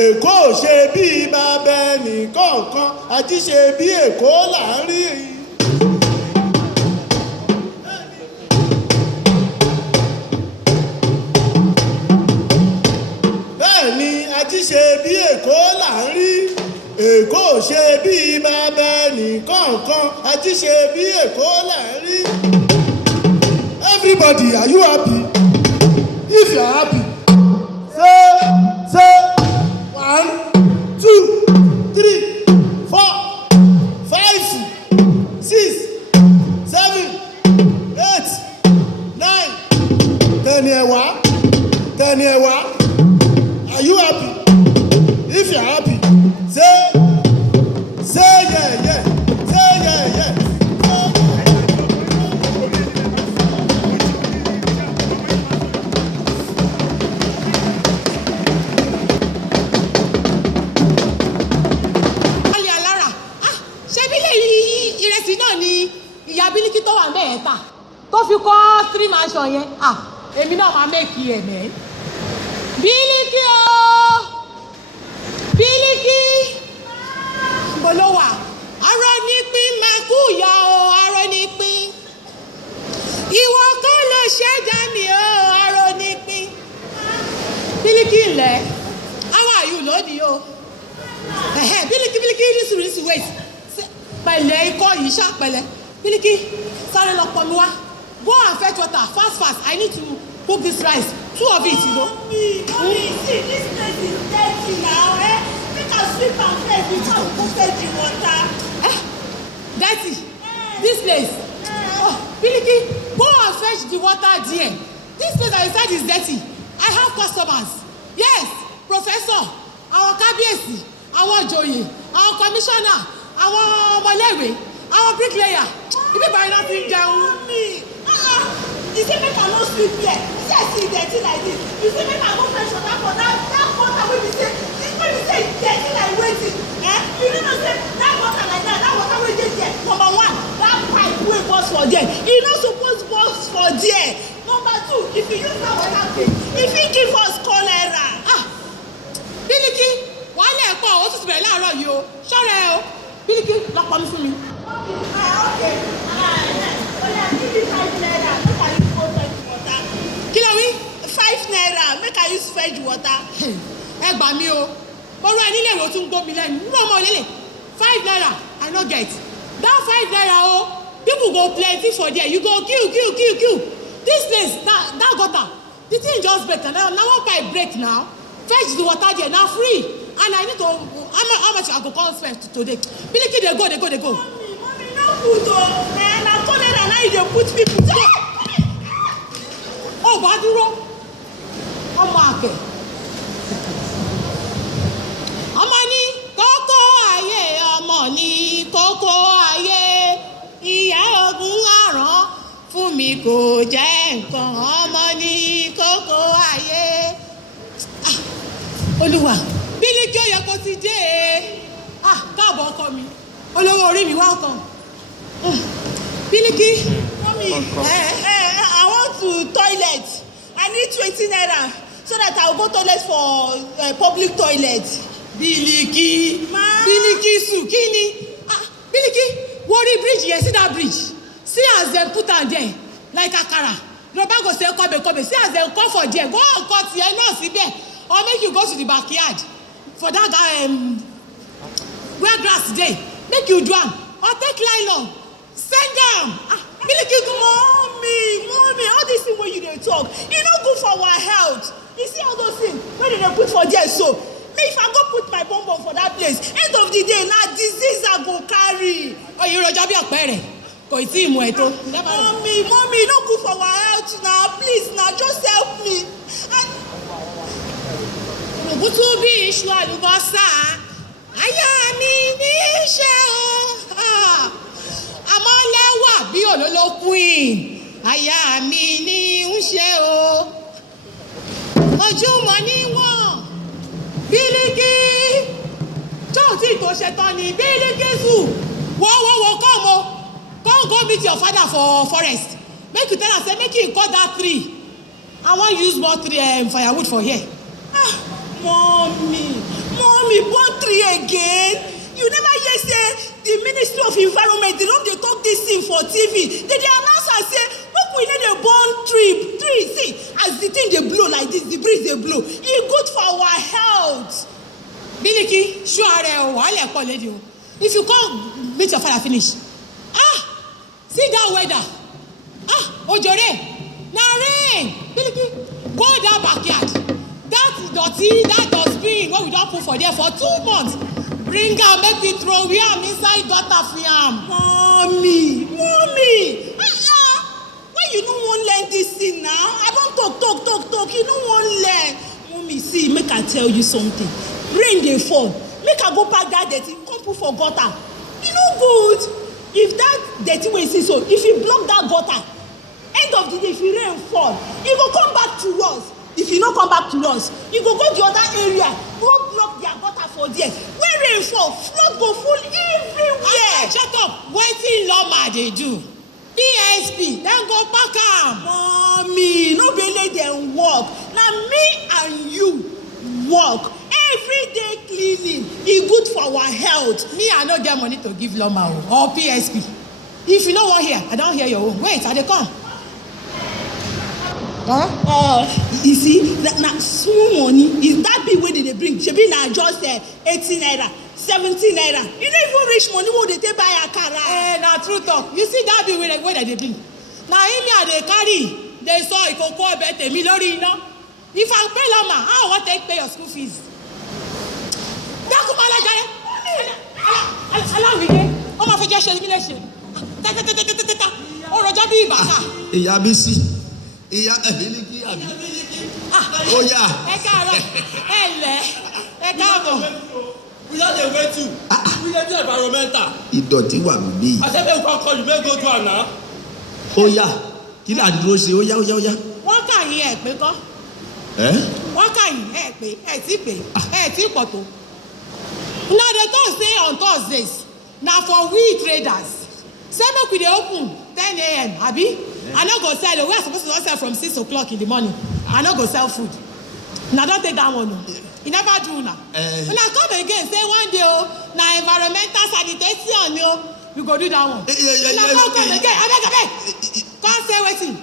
Èkó ò ṣe bí bàbá ẹnìkọ̀ọ̀kan, àti ṣe bí Èkó là ń rí. Bẹ́ẹ̀ni, àti ṣe bí Èkó là ń rí. Èkó ò ṣe bí bàbá ẹnìkọ̀ọ̀kan, àti ṣe bí Èkó là ń rí. Everybody, are you happy? If you are happy, say 1, 2, 3, 4, 5, 6, 7, 8, 9, 10 ẹ̀wá. Are you happy? If you are happy, say yeah, yeah. Say yeah, yeah. Bílíkì tó wà mẹ́ẹ̀ẹ́ta tó fi kọ́ 3 mansion yẹn èmi náà máa mẹ́kì ẹ̀ mẹ́. Bílíkì o Bílíkì bolówà arọ nípín mẹ́kú yọ o arọ nípín ìwọ kọ́ ló ṣẹ́jà mi o arọ nípín. Bílíkì ilẹ̀ how are you lónìí o Bílíkì nísìrìsì wait pẹ̀lẹ́ ikọ́ yìí ṣàpẹ̀lẹ́. Bílíkì, sáré lọ pọn mi wá. Go and fetch water fast. I need to cook this rice. 2 of it, you know. Mommy, see, this place is dirty now, Make us sweep and fetch without go fetch the water. Dirty? This place? Oh, Bílíkì, go and fetch the water there. This place that you said is dirty. I have customers. Yes, professor, our kábíyèsí, our ìjòyè, our commissioner, our ọmọléèwé, our bricklayer. Ibi báyìí náà ti ń jẹun. Mommy, you say make I no sweep here. You say I see dirty like this. You say make I go fetch water for that water wey be say dirty like wetin? You no know say that water like that water wey dey there. Number 1, that pipe wey burst for there. E no suppose burst for there. Number 2, if you use that water play, e fit give us cholera. Bílíkì, wàhálà ẹ̀ pọ̀, ó tún ti bẹ̀rẹ̀ láàárọ̀ yìí o. Ṣọ́ra ẹ o. Bílíkì, lọ pọn mi fún mi. Okay. Give me 5 naira. Make I use go fetch water. Kí ló wí? 5 naira. Make I use fetch water. Ẹ gbà mí o. Orú ẹ nílé ìwé tún gbómi lẹ́nu. Nínú ọmọ ìlélẹ̀ 5 naira I no get. That 5 naira o, people go plenty for there. You go queue. This place, that gutter, the thing just break. Now one pipe break now. Fetch the water there, now free. And I need to, how much I go come spend today? Bílíkì, they go. Mommy, no food o. Na cholera na you dey put people. Oh, bá dúró. Ọmọ àgbẹ̀. Ọmọ ní kókó ayé, ọmọ ní kókó ayé. Ìyá ogun àrán fún mi kò jẹ́ nǹkan. Ọmọ ní kókó ayé. Olúwa, Bílíkì ó yẹ kó ti dé e. Káàbọ̀ ọkọ mi. Olówó orí mi welcome. Bílíkì. Mommy, I want to toilet. I need 20 naira so that I will go toilet for public toilet. Bílíkì. Bílíkì Sukini. Bílíkì, worry bridge here, see that bridge. See as dem put am there like akara. Yoruba go say kobe. See as dem come for there. Go and cut here náà síbẹ̀. Or make you go to the backyard for that where grass dey. Make you do am. Or take nylon. Send am. Bílíkì, Mommy, all this thing wey you dey talk, e no good for our health. You see all those things wey dem dey put for there so. Me, if I go put my bonbon for that place, end of the day, na disease I go carry. Oyin rọjò bí ọ̀pẹ rẹ̀. Kò tí ì mú ẹ tó. Mommy, no good for our health now. Please, now just help me. Rògbòtú bí iṣu àlùbọ́sà. Aya mi ní í ṣe o. Àmọ́ lẹ́wà bí òlóló queen. Aya mi ní í ṣe o. Ojúmọ́ níwọ̀n. Bílíkì. Tóòtì tó ṣe tán ni Bílíkì sùn. Wo come o. Come go meet your father for forest. Make you tell am say make him cut that tree. I wan use more tree firewood for here. Mommy, Mommy, burn tree again. You never hear say the Ministry of Environment, they don't dey talk this thing for TV. They announce and say, make we no dey burn tree. See, as the thing dey blow like this, the breeze dey blow. E good for our health. Biliki, show her wàhálà ẹ̀kọ́ lady o. If you come meet your father finish. See that weather. Ojore, na rain. Biliki, go that backyard. That dirty, that dustbin wey we don put for there for 2 months. Bring am, make we throw away am inside gutter for am. Mommy. Why you no wan learn this thing now? I don talk. You no wan learn. Mommy, see, make I tell you something. Rain dey fall. Make I go pack that dirty, come put for gutter. E no good. If that dirty wey you see so, if you block that gutter, end of the day, if rain fall, e go come back to us. If e no come back to us, you go the other area, go block their gutter for there. When rain fall, flood go full everywhere. Shut up. Wetin Loma dey do? PSP, dem go pack am. Mommy, no be only dem work. Na me and you work. Everyday cleaning e good for our health. Me, I no get money to give Loma or PSP. If you no wan hear, I don hear your own. Wait, I dey come. You see, na small money is that big wey dey bring. Shebi na just 18 naira, 17 naira. You no even reach money wey dey take buy akara. Na true talk. You see that big wey dey bring. Na him me I dey carry. Dey sọ ìkòkò ọbẹ̀ tèmi lórí iná. If I pay Loma, how I wan take pay your school fees? Dákúmọ̀ alájàre. Aláwìyé, ó máa fi jẹ́ ṣe ní ilé ṣe. Tẹ́tẹ́tẹ́tẹ́tẹ́tẹ́, ó rọjọ́ bí ìbàkà. Ìyá Bísí, ìyá Biliki àbí. Ó yá. Ẹ káàárọ̀, ẹ lẹ̀, ẹ káàbọ̀. We don't dey wait too. We dey do environmental. Ìdọ̀tí wà níbí. I say make we come call you, make we go do am now. Ó yá. Kí ni àdúró ṣe? Ó yá. Wọ́n kà yín ẹ̀ pé kọ́. Wọ́n kà yín ẹ̀ pé ẹ̀ tí pé ẹ̀ tí pọ̀ tó. Na dey talk say on Thursdays na for we traders. Say make we dey open 10 a.m. abi? I no go sell o. We are supposed to don sell from 6 o'clock in the morning. I no go sell food. Una don take that one o. E never do una. Una come again say one day o na environmental sanitation o. We go do that one. Una come again. Abeg. Come say wetin?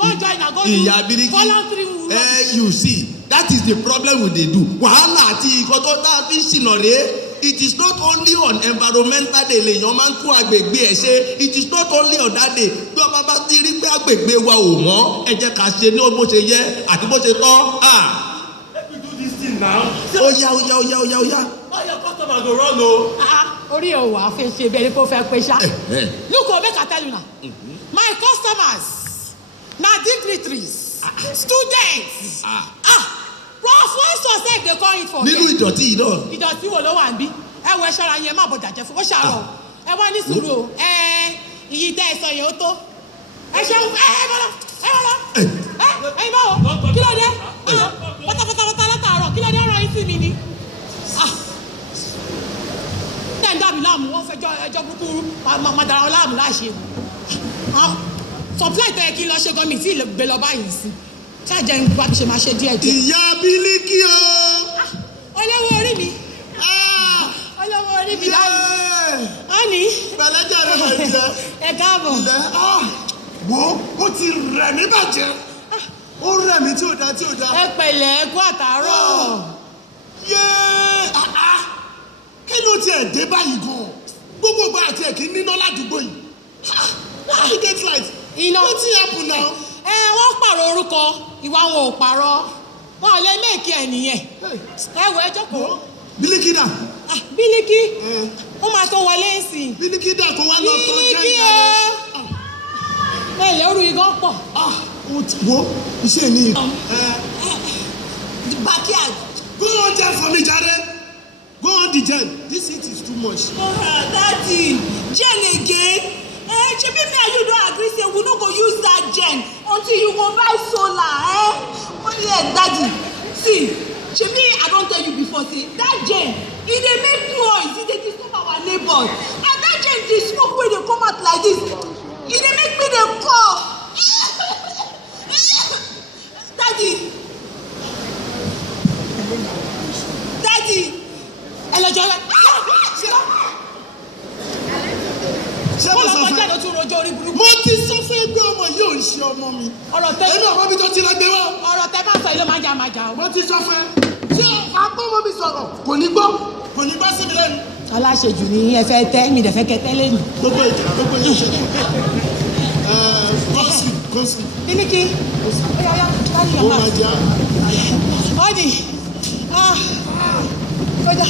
Come join na go do voluntary work. You see, that is the problem we dey do. Wàhálà àti ìkọ́ tó tá a fi ṣìnà rèé. It is not only on environmental day lèèyàn máa ń tún agbègbè ẹ̀ ṣe. It is not only on that day. Bí ọba bá ti rí pé agbègbè wa ò mọ́, ẹ jẹ́ ká ṣe ní bó ṣe yẹ àti bó ṣe tọ́. Let me do this thing now. Ó yá. Why your customer go run o? Orí o wà fẹ́ ṣe bẹ́ẹ̀ ni kò fẹ́ pé ṣá. Look o, make I tell you now. My customers na dignitaries, students, professors sef dey call it for me. Nínú ìdọ̀tí yìí náà. Ìdọ̀tí wo ló wà ń bí? Ẹ wo ẹṣọ́ra yẹn má bọ̀ dàjẹ́ fún ó ṣàrọ̀. Ẹ wá ní sùúrù o. Iyì tẹ́ ẹ sọ yẹn ó tó. Ẹ ṣeun bọ́lá. Ẹyin báwo? Kí ló dé? Pátápátá látàárọ̀ kí ló dé ọ̀rọ̀ yín sí mi ni? Tẹ́ ń dàbí láàmú wọ́n fẹjọ́ ẹjọ́ búburú màdàrà wọn láàmú láṣẹ. Supply tó yẹ kí n lọ ṣe gan mi tí ìgbé lọ báyìí sí. Ṣáàjẹ́ ń gbá bí ṣe máa ṣe díẹ̀. Ìyá Bílíkì o. Olówó orí mi. Olówó orí mi láàyè. Ọ́nì. Bẹ̀lẹ́jà rẹ̀ máa ń jẹ. Ẹ káàbọ̀. Wo ó ti rẹ̀ mí bàjẹ́. Ó rẹ̀ mí tí ò dá. Ẹ pẹ̀lẹ́ ẹ kú àtàárọ̀. Kí ló tiẹ̀ dé báyìí gan-an? Gbogbo ìgbà àti ẹ̀kí níná ládùúgbò yìí. Gate light. Iná. Wetin happen now? Wọ́n pààrọ̀ orúkọ, ìwà wọn ò pààrọ̀. Wọ́n ò lè méèkì ẹ̀ nìyẹn. Ẹ wọ ẹ jókòó. Bílíkì dà. Bílíkì. Ó máa tó wọlé nsìn. Bílíkì dà kó wá lọ tó jẹ́ Bílíkì o. Ẹ lẹ́rù igán pọ̀. Wo iṣẹ́ ni. The backyard. Go on there for me, Jare. Go on the gen. This heat is too much. Daddy, gen again? Shebi me and you don agree say we no go use that gen until you go buy solar. Daddy, see, shebi I don tell you before say that gen e dey make noise, e dey disturb our neighbors, and that gen the smoke wey dey come out like this, e dey make me dey cough. Daddy, mo ti sọ fún ẹgbẹ́ ọmọ yóò ń ṣe ọmọ mi. ọ̀rọ̀ tẹ́ èmi ọmọ mi tó ti lágbé wá. ọ̀rọ̀ tẹ́ bá sọ yìí ló máa jà o. mo ti sọ fún ẹ ṣé àpọ́nmọ́ mi sọ̀rọ̀ kò ní gbọ́ sí mi lẹ́nu. aláṣejù ni ẹ fẹ́ tẹ́ mi dẹ̀ fẹ́ kẹ́ tẹ́ lẹ́nu. gbogbo ìjà ṣe kọ́sì. Bílíkì ọ̀yà kárí ó máa jẹ́ ọ̀dì kọjá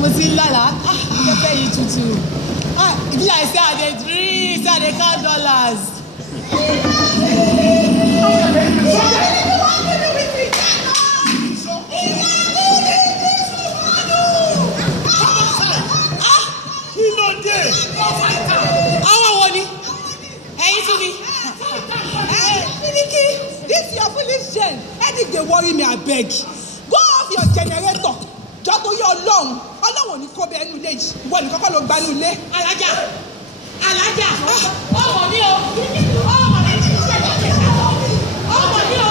mo ti ń lálàá kẹ́kẹ́ yìí tutù bí I say I dey drink I dey count dollars. kí ló dé. àwọn wo ni ẹ̀yin tún ni. Bílíkì, this your foolish gen. Headache dey worry me abeg. Go off your generator. Jọ tó yọ Ọlọ́run ò ní kó bẹ ẹnu ilé yìí. Ìwọ nìkan kọ́ ló gba inú ilé. alájà ọmọ mi o ọmọ mi ti ṣe ọmọ mi o.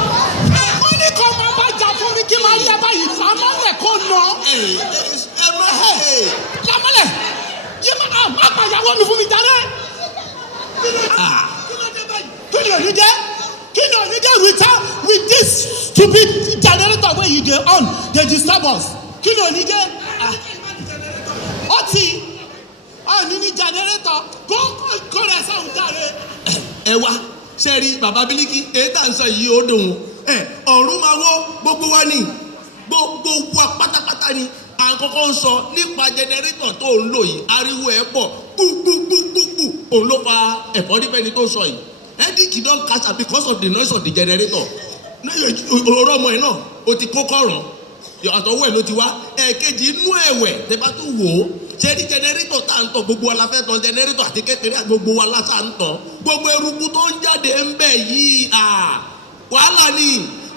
wọ́n ní kó máa bá jà fún mi kí máa rí ẹ báyìí lámọ́lẹ̀ kó nà. lámọ́lẹ̀ yé má pàyàwó mi fún mi jáde. kí ni òní dé with this stupid generator wey you dey on dey disturb us. kí ni òní dé. ọtí ọ̀ní ní generator kó rẹ̀ sáwọn jáde. ẹ wá ṣe rí bàbá Bílíkì èyí tá à ń sọ yìí ó dùn ọ̀run máa wọ́ gbogbo wa ní gbogbo wa pátápátá ni à ń kọ́kọ́ ń sọ nípa jẹnẹrétọ̀ tó ń lò yìí ariwo ẹ̀ pọ̀ gbúgbúgbúgbú òun ló fa ẹ̀fọ́ nífẹ̀ẹ́ni tó sọ yìí headache don catch am because of the noise of the generator ọ̀rọ̀ ọmọ ẹ̀ náà o ti kó kọ̀ràn àtọwọ́ ẹ̀ ló ti wá ẹ̀ẹ̀kejì inú ẹ̀wẹ̀ tẹ́ bá tún wò ó ṣé ní jẹnẹrétọ̀ tá à ń tọ̀ gbogbo wa la fẹ́ tọ̀ jẹnẹrétọ̀ àti kékeré àti gbogbo wa lásà ń tọ̀ gbogbo eruku tó ń jáde ń bẹ̀ yìí wàhálà ni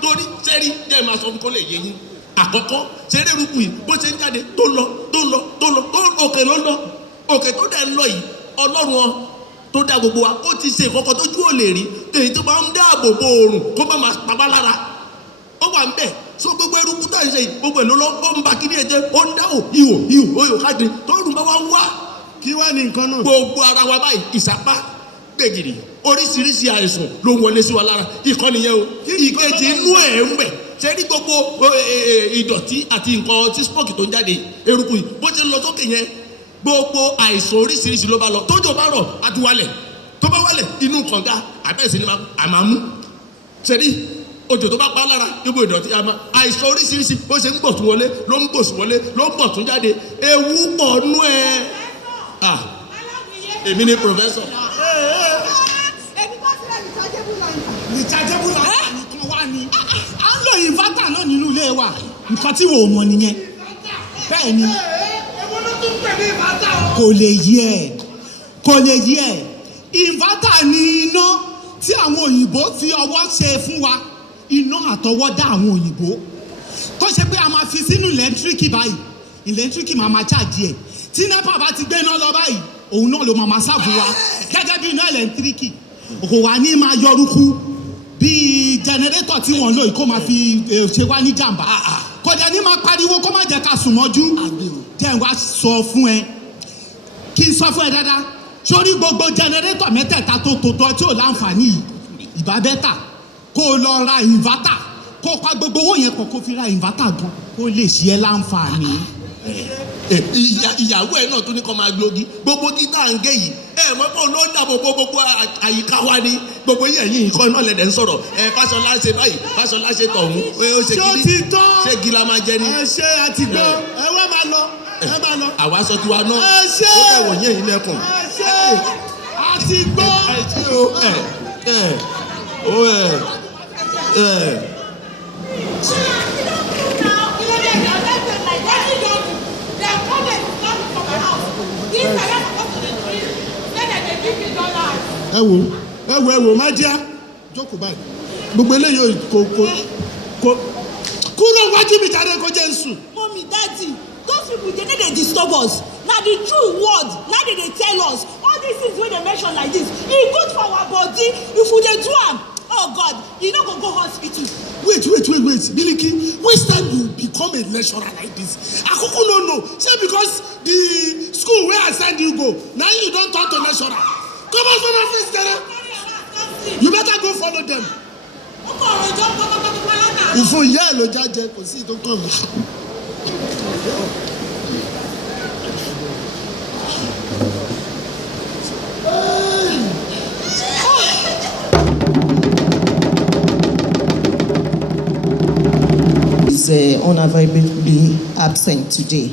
torí sẹ́rí jẹ́ máa sọ fún kó lè yé yín àkọ́kọ́ sẹ́rí eruku yìí bó ṣe ń jáde tó lọ òkè ló lọ òkè tó dẹ̀ ń lọ yìí ọlọ́run ọ tó dá gbogbo wa ó ti ṣe ìkọ́kọ́ tó jú ò lè rí èyí tó bá ń dáàbò bo oòrùn kó má máa pàpà lára ó wà ń bẹ̀ so gbogbo eruku tá à ń ṣe yìí gbogbo ẹ̀ ló lọ́ ó ń ba kíní ẹ̀ jẹ́ ó ń dáhùn ihò káàkiri tó rùn bá wá wá kí wá ní nǹkan náà. gbogbo ara wa báyìí ìsapá gbègìrì oríṣiríṣi àìsàn ló ń wọlé sí wa lára ìkànnì yẹn o ìkejì inú ẹ̀ ń bẹ̀ ṣe ní gbogbo ìdọ̀tí àti nǹkan tí smoke tó ń jáde eruku yìí bó ṣe ń lọ sókè yẹn gbogbo àìsàn oríṣiríṣi ló bá lọ tójò bá rọ̀ àtúwalẹ̀ tó bá wálẹ̀ inú kànga àbẹ̀sí ni àmàmú ṣe ní òjò tó bá pa lára gbogbo ìdọ̀tí àìsàn oríṣiríṣi bó ṣe ń gbòtún wọlé ló ń gbòsùn wọlé ló ń gbòtún jáde ewu pọ̀ nú ẹ̀ èmi ni professor. Èmi bá sílẹ̀ rechargeable lamp nìkan wá ní. à ń lo inverter náà nínú ilé wa nǹkan tí wò ó mọ̀ nìyẹn bẹ́ẹ̀ ni èwo ló tún pè ní ìbátá o. kò lè yí ẹ inverter ni iná tí àwọn òyìnbó fi ọwọ́ ṣe fún wa iná àtọwọ́dá àwọn òyìnbó tó ṣe pé a máa fi sínú ẹ̀lẹ́ńtíríkì báyìí ẹ̀lẹ́ńtíríkì máa ṣáàjì ẹ̀ tí nepa bá ti gbé iná lọ báyìí òun náà ló máa ṣáàbù wa gẹ́gẹ́ bí iná ẹ̀lẹ́ńtíríkì kò wá ní máa yọrùkú bíi jẹnẹrétọ̀ tí wọ́n lò yìí kó máa fi ṣe wá ní jàǹbá kò dẹ̀ ní máa pariwo kó má jẹ́ ká sùn mọ́jú jẹ́ wá sọ fún ẹ kí n sọ fún ẹ dáadáa sórí gbogbo jẹnẹrétọ̀ mẹ́tẹ̀ẹ̀ta tó tí ò láǹfààní ìbá bẹ́tà kó o lọ ra inverter kó o pa gbogbo owó yẹn pọ̀ kó o fi ra inverter gan kó o lè ṣe ẹ́ láǹfààní. ìyàwó ẹ náà tún ní kó máa gbógi gbogbo gítà ń gé yìí mọ pé ló dàbò gbogbo àyíká wa ni gbogbo yẹn yìí nǹkan náà lẹ́dẹ̀ ń sọ̀rọ̀ Fáṣọlá ṣe báyìí Fáṣọlá ṣe tọ̀hún ó ṣe kiri ṣé gila máa jẹ ni. ẹ ṣe àti gbọ́ ẹ wá máa lọ ẹ máa lọ. àwa sọ tiwa náà ẹ ṣe ó fẹ́ wọ̀nyí ẹ̀yìn lẹ́kùn. ẹ ṣe àti gbọ́. ẹ ṣe o ẹ wo má jẹ́ jókòó báyìí gbogbo eléyìí kò kúrò wájú mi jáde kó jẹ́ ń sùn. Mommy, Daddy, those people they no dey disturb us. Na the true word, na they dey tell us. All these things wey dey mention like this, e good for our body if we dey do am. Oh God, you no go hospital. Wait, Biliki, which time you become a lecturer like this? Akuku no know. Say because the school where I send you go, now you don turn to lecturer. Come out from my face, Dara. You better go follow them. Ìfún ìyá ẹ̀ ló jájẹ kò sí tó kàn mí. Is unavoidably absent today.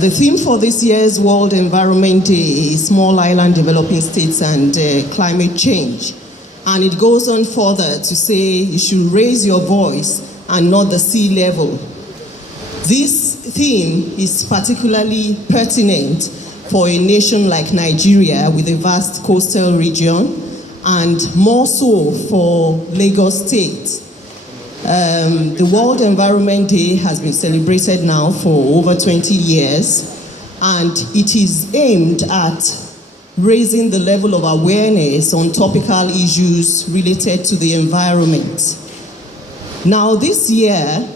The theme for this year's World Environment Day is Small Island Developing States and Climate Change. And it goes on further to say you should raise your voice and not the sea level. This theme is particularly pertinent for a nation like Nigeria with a vast coastal region, and more so for Lagos State. The World Environment Day has been celebrated now for over 20 years, and it is aimed at raising the level of awareness on topical issues related to the environment. Now, this year,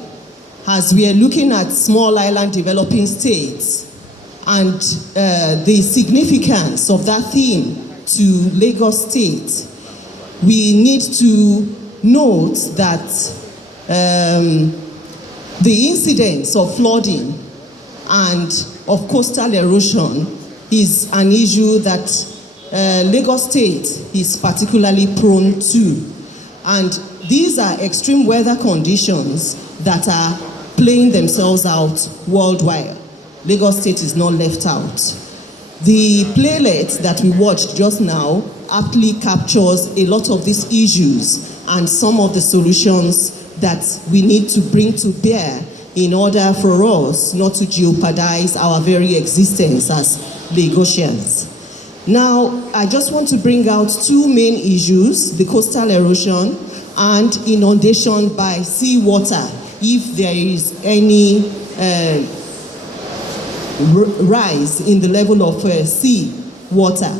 as we are looking at small island developing states and the significance of that theme to Lagos State, we need to note that the incidence of flooding and of coastal erosion is an issue that Lagos State is particularly prone to. And these are extreme weather conditions that are playing themselves out worldwide. Lagos State is not left out. The playlet that we watched just now aptly captures a lot of these issues and some of the solutions that we need to bring to bear in order for us not to jeopardize our very existence as Lagosians. Now, I just want to bring out two main issues: the coastal erosion and inundation by seawater, if there is any rise in the level of sea water.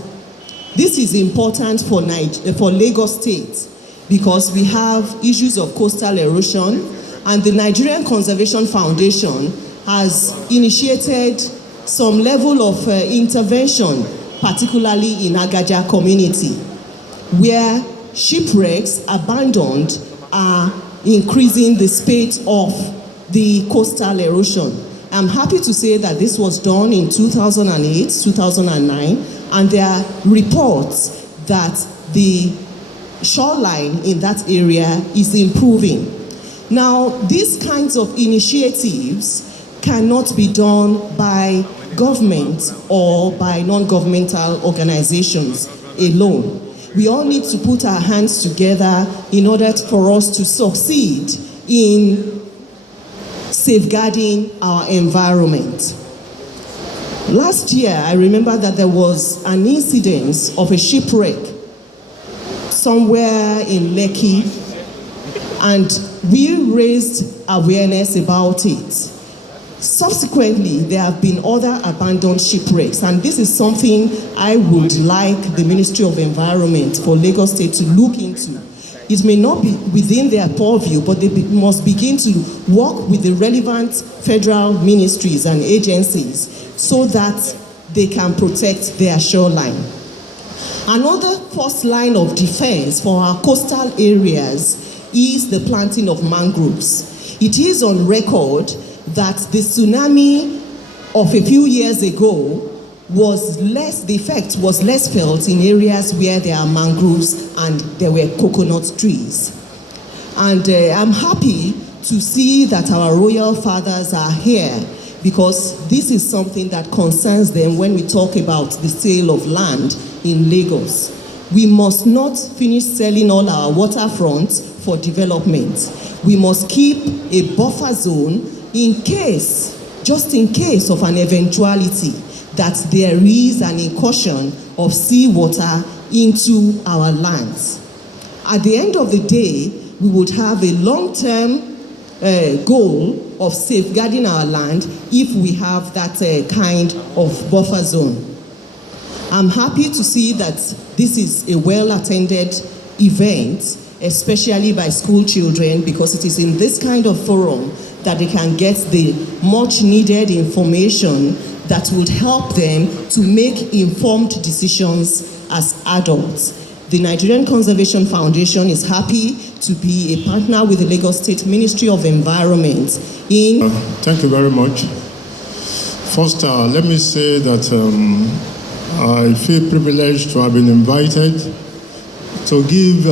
This is important for Lagos State because we have issues of coastal erosion, and the Nigerian Conservation Foundation has initiated some level of intervention, particularly in Agaja community, where shipwrecks abandoned are increasing the spate of the coastal erosion. I'm happy to say that this was done in 2008, 2009, and there are reports that the shoreline in that area is improving. Now, these kinds of initiatives cannot be done by government or by non-governmental organizations alone. We all need to put our hands together in order for us to succeed in safeguarding our environment. Last year, I remember that there was an incident of a shipwreck somewhere in Lekki, and we raised awareness about it. Subsequently, there have been other abandoned shipwrecks, and this is something I would like the Ministry of Environment for Lagos State to look into. It may not be within their purview, but they must begin to work with the relevant federal ministries and agencies so that they can protect their shoreline. Another first line of defense for our coastal areas is the planting of mangroves. It is on record that the tsunami of a few years ago the effect was less felt in areas where there are mangroves and there were coconut trees. And I'm happy to see that our royal fathers are here, because this is something that concerns them when we talk about the sale of land in Lagos. We must not finish selling all our waterfronts for development. We must keep a buffer zone just in case of an eventuality that there is an incursion of seawater into our lands. At the end of the day, we would have a long-term goal of safeguarding our land if we have that kind of buffer zone. I'm happy to see that this is a well-attended event, especially by school children, because it is in this kind of forum that they can get the much-needed information that would help them to make informed decisions as adults. The Nigerian Conservation Foundation is happy to be a partner with the Lagos State Ministry of Environment in... Thank you very much. First, let me say that I feel privileged to have been invited to give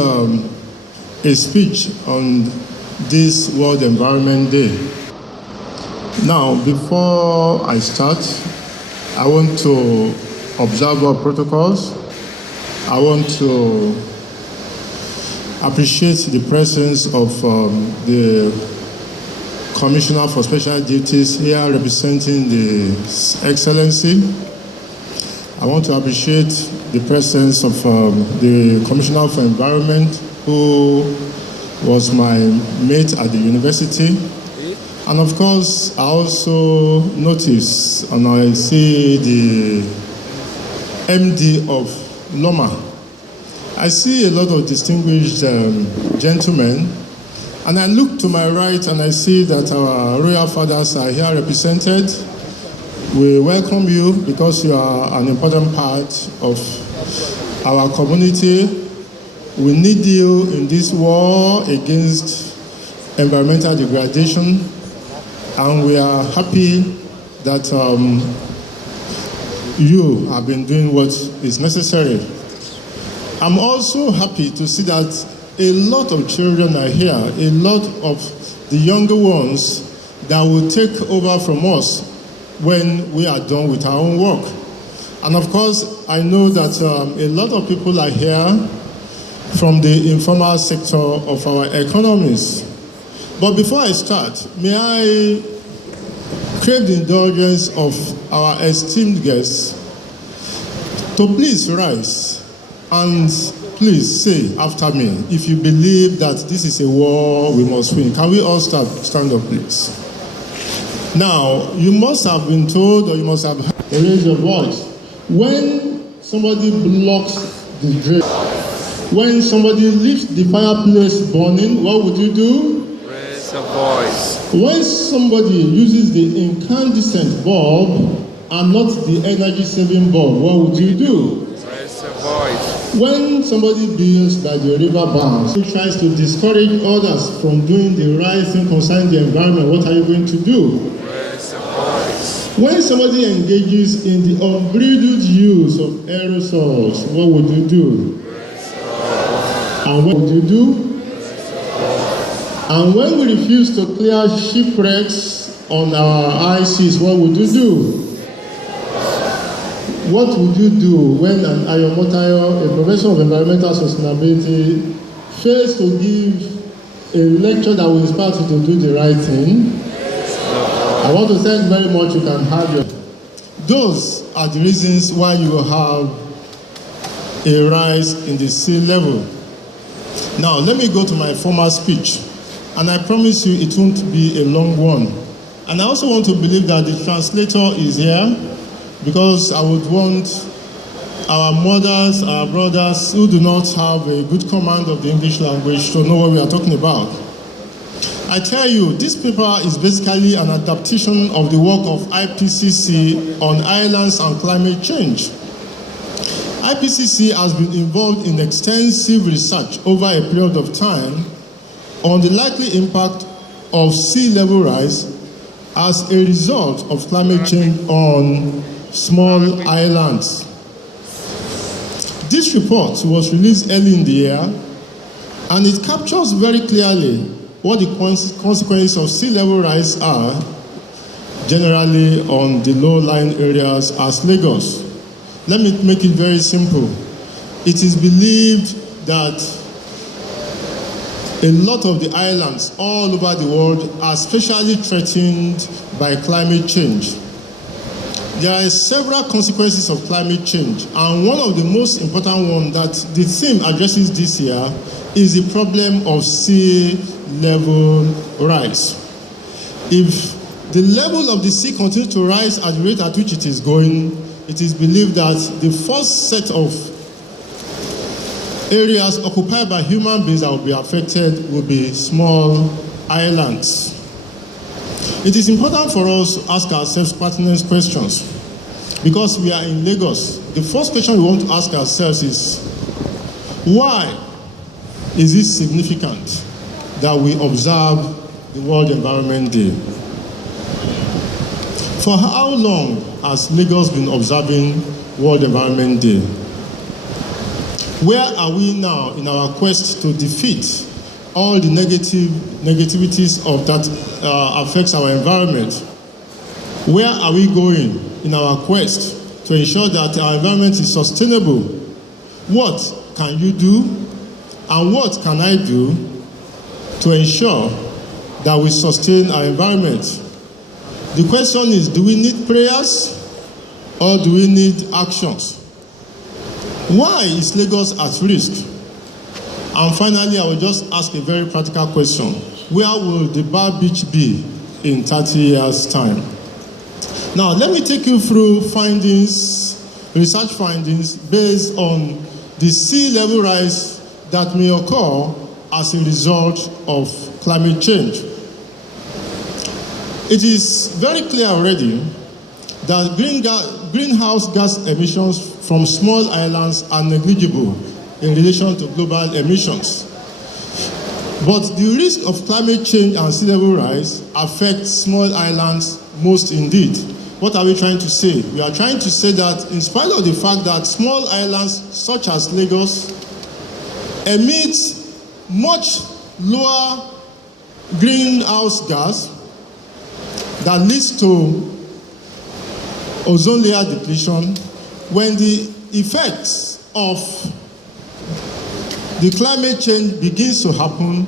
a speech on this World Environment Day. Now, before I start, I want to observe our protocols. I want to appreciate the presence of the Commissioner for Special Duties here representing the Excellency. I want to appreciate the presence of the Commissioner for Environment, who was my mate at the university. And of course, I also notice and I see the MD of Loma. I see a lot of distinguished gentlemen, and I look to my right and I see that our royal fathers are here represented. We welcome you because you are an important part of our community. We need you in this war against environmental degradation, and we are happy that you have been doing what is necessary. I'm also happy to see that a lot of children are here, a lot of the younger ones that will take over from us when we are done with our own work. And of course, I know that a lot of people are here from the informal sector of our economies. But before I start, may I crave the indulgence of our esteemed guests to please rise and please say after me, if you believe that this is a war we must win. Can we all stand up, please? Now, you must have been told, or you must have heard, raise your voice. When somebody blocks the drain, when somebody leaves the fireplace burning, what would you do? Raise your voice. When somebody uses the incandescent bulb and not the energy-saving bulb, what would you do? Raise your voice. When somebody builds by the river banks, who tries to discourage others from doing the right thing concerning the environment, what are you going to do? Raise your voice. When somebody engages in the unbridled use of aerosols, what would you do? And what would you do? And when we refuse to clear shipwrecks on our ICs, what would you do? What would you do when an Ayomotayo, a professor of environmental sustainability, fails to give a lecture that will inspire you to do the right thing? I want to thank very much. You can have your... Those are the reasons why you will have a rise in the sea level. Now, let me go to my former speech. And I promise you it won't be a long one. And I also want to believe that the translator is here, because I would want our mothers, our brothers who do not have a good command of the English language to know what we are talking about. I tell you, this paper is basically an adaptation of the work of IPCC on islands and climate change. IPCC has been involved in extensive research over a period of time on the likely impact of sea level rise as a result of climate change on small islands. This report was released early in the year, and it captures very clearly what the consequences of sea level rise are generally on the low-lying areas as Lagos. Let me make it very simple. It is believed that a lot of the islands all over the world are especially threatened by climate change. There are several consequences of climate change, and one of the most important ones that the theme addresses this year is the problem of sea level rise. If the level of the sea continues to rise at the rate at which it is going, it is believed that the first set of areas occupied by human beings that will be affected will be small islands. It is important for us to ask ourselves pertinent questions. because we are in Lagos, the first question we want to ask ourselves is, why is it significant that we observe the World Environment Day? For how long has Lagos been observing World Environment Day? Where are we now in our quest to defeat all the negativities of that affects our environment? Where are we going in our quest to ensure that our environment is sustainable? What can you do and what can I do to ensure that we sustain our environment? The question is, do we need prayers or do we need actions? Why is Lagos at risk? And finally, I will just ask a very practical question. Where will the Bar Beach be in 30 years' time? Now, let me take you through research findings based on the sea level rise that may occur as a result of climate change. It is very clear already that greenhouse gas emissions from small islands are negligible in relation to global emissions. But the risk of climate change and sea level rise affects small islands most indeed. What are we trying to say? We are trying to say that in spite of the fact that small islands such as Lagos emit much lower greenhouse gas that leads to ozone layer depletion, when the effects of the climate change begins to happen,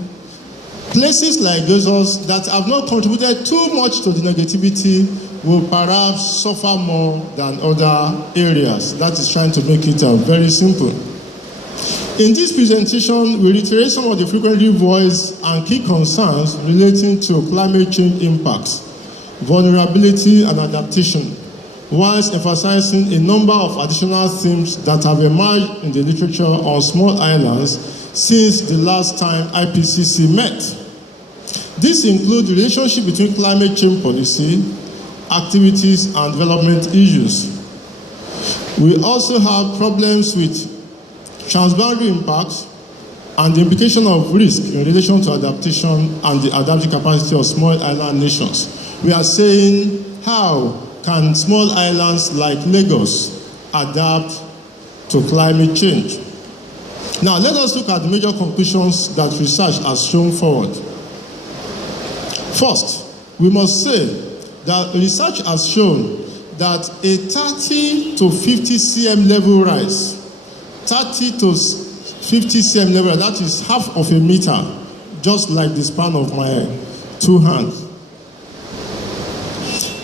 places like Lagos that have not contributed too much to the negativity will perhaps suffer more than other areas. That is trying to make it very simple. In this presentation, we reiterate some of the frequently voiced and key concerns relating to climate change impacts, vulnerability and adaptation, whilst emphasizing a number of additional themes that have emerged in the literature on small islands since the last time IPCC met. This includes the relationship between climate change policy, activities, and development issues. We also have problems with transboundary impacts and the implication of risk in relation to adaptation and the adaptive capacity of small island nations. We are saying, how can small islands like Lagos adapt to climate change? Now, let us look at the major conclusions that research has shown forward. First, we must say that research has shown that a 30 to 50 cm level rise, 30 to 50 cm level, that is half of a meter, just like the span of my two hands.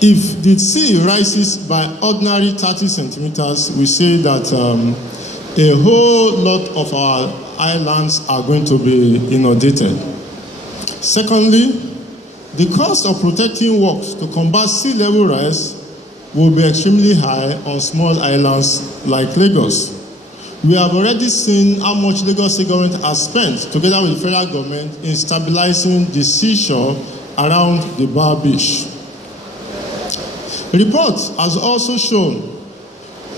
If the sea rises by ordinary 30 centimeters, we say that a whole lot of our islands are going to be inundated. Secondly, the cost of protecting works to combat sea level rise will be extremely high on small islands like Lagos. We have already seen how much Lagos State government has spent together with the federal government in stabilizing the seashore around the Bar Beach. The report has also shown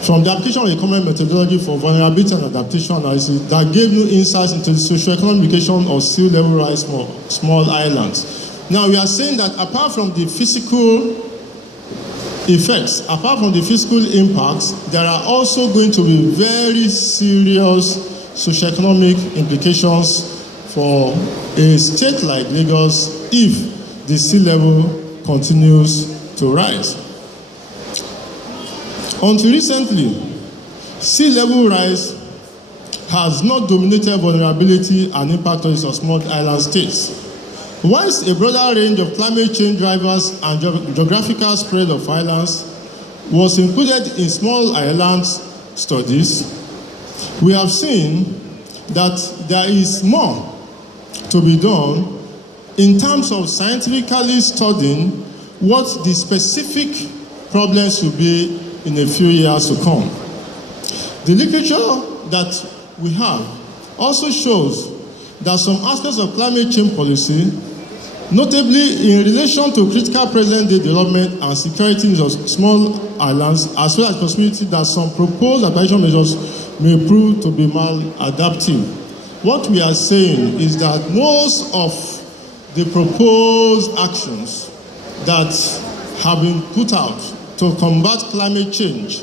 from the application of a common methodology for vulnerability and adaptation analysis that gave new insights into the socio-economic implication of sea level rise for small islands. Now, we are saying that apart from the physical effects, apart from the physical impacts, there are also going to be very serious socioeconomic implications for a state like Lagos if the sea level continues to rise. Until recently, sea level rise has not dominated vulnerability and impact on small island states. Whilst a broader range of climate change drivers and geographical spread of islands was included in small islands studies, we have seen that there is more to be done in terms of scientifically studying what the specific problems will be in a few years to come. The literature that we have also shows that some aspects of climate change policy Notably, in relation to critical present-day development and security of small islands, as well as possibility that some proposed adaptation measures may prove to be maladaptive. What we are saying is that most of the proposed actions that have been put out to combat climate change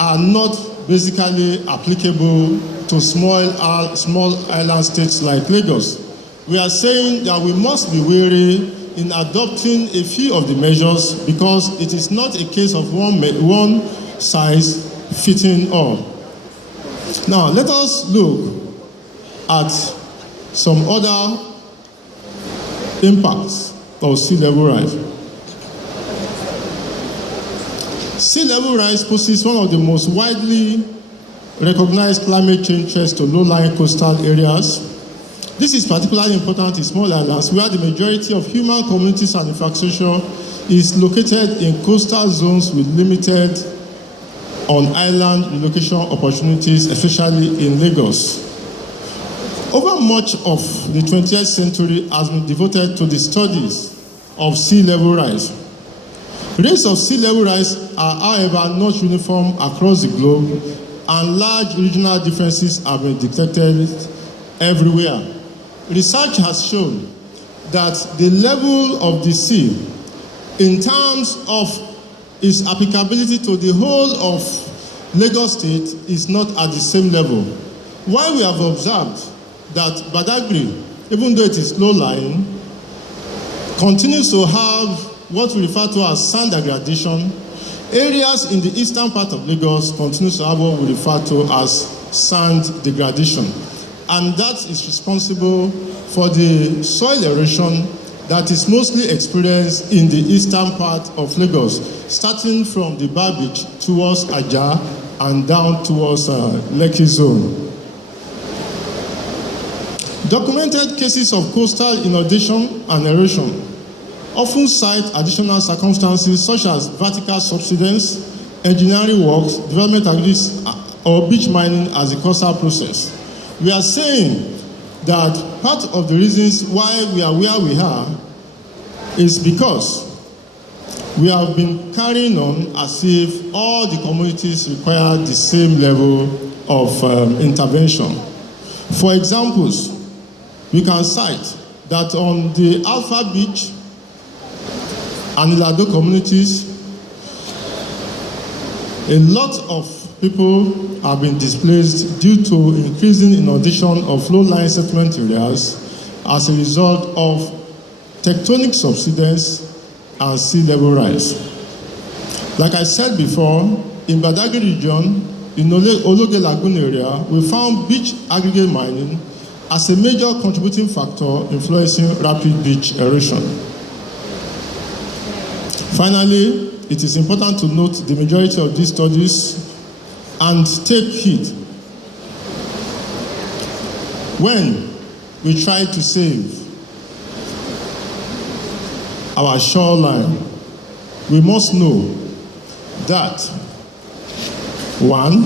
are not basically applicable to small island states like Lagos. We are saying that we must be wary in adopting a few of the measures because it is not a case of one size fitting all. Now, let us look at some other impacts of sea level rise. Sea level rise poses one of the most widely recognized climate change threats to low-lying coastal areas. This is particularly important in small islands where the majority of human communities and infrastructure is located in coastal zones with limited on-island relocation opportunities, especially in Lagos. Over much of the 20th century has been devoted to the studies of sea level rise. Rates of sea level rise are, however, not uniform across the globe, and large regional differences have been detected everywhere. Research has shown that the level of the sea, in terms of its applicability to the whole of Lagos State, is not at the same level. While we have observed that Badagry, even though it is low-lying, continues to have what we refer to as sand degradation, areas in the eastern part of Lagos continue to have what we refer to as sand degradation. And that is responsible for the soil erosion that is mostly experienced in the eastern part of Lagos, starting from the Bar Beach towards Ajah and down towards Lekki Zone. Documented cases of coastal inundation and erosion often cite additional circumstances such as vertical subsidence, engineering works, development activities, or beach mining as a causal process. We are saying that part of the reasons why we are where we are is because we have been carrying on as if all the communities require the same level of intervention. For examples, we can cite that on the Alpha Beach and Ilado communities, a lot of people have been displaced due to increasing inundation of low-lying settlement areas as a result of tectonic subsidence and sea level rise. Like I said before, in Badagry region, in Ologe Lagoon area, we found beach aggregate mining as a major contributing factor influencing rapid beach erosion. Finally, it is important to note the majority of these studies and take heed when we try to save our shoreline. We must know that, one,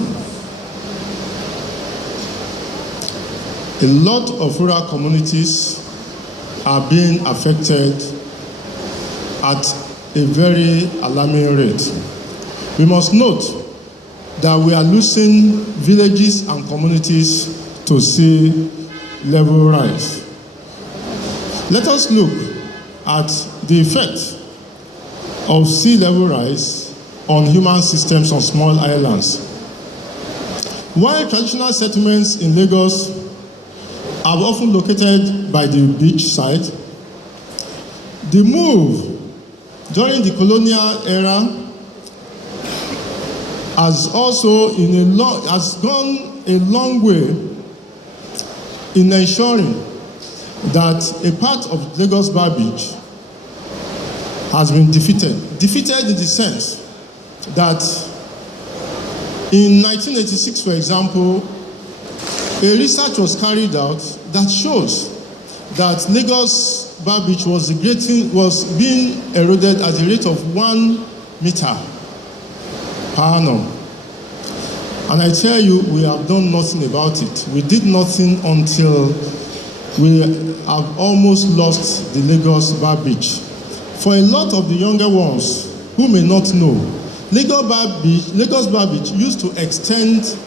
a lot of rural communities are being affected at a very alarming rate. We must note that we are losing villages and communities to sea level rise. Let us look at the effect of sea level rise on human systems on small islands. While traditional settlements in Lagos are often located by the beach side, the move during the colonial era has also has gone a long way in ensuring that a part of Lagos Bar Beach has been defeated. Defeated in the sense that in 1986, for example, a research was carried out that shows that Lagos Bar Beach was being eroded at the rate of 1 meter per annum. And I tell you, we have done nothing about it. We did nothing until we have almost lost the Lagos Bar Beach. For a lot of the younger ones who may not know, Lagos Bar Beach used to extend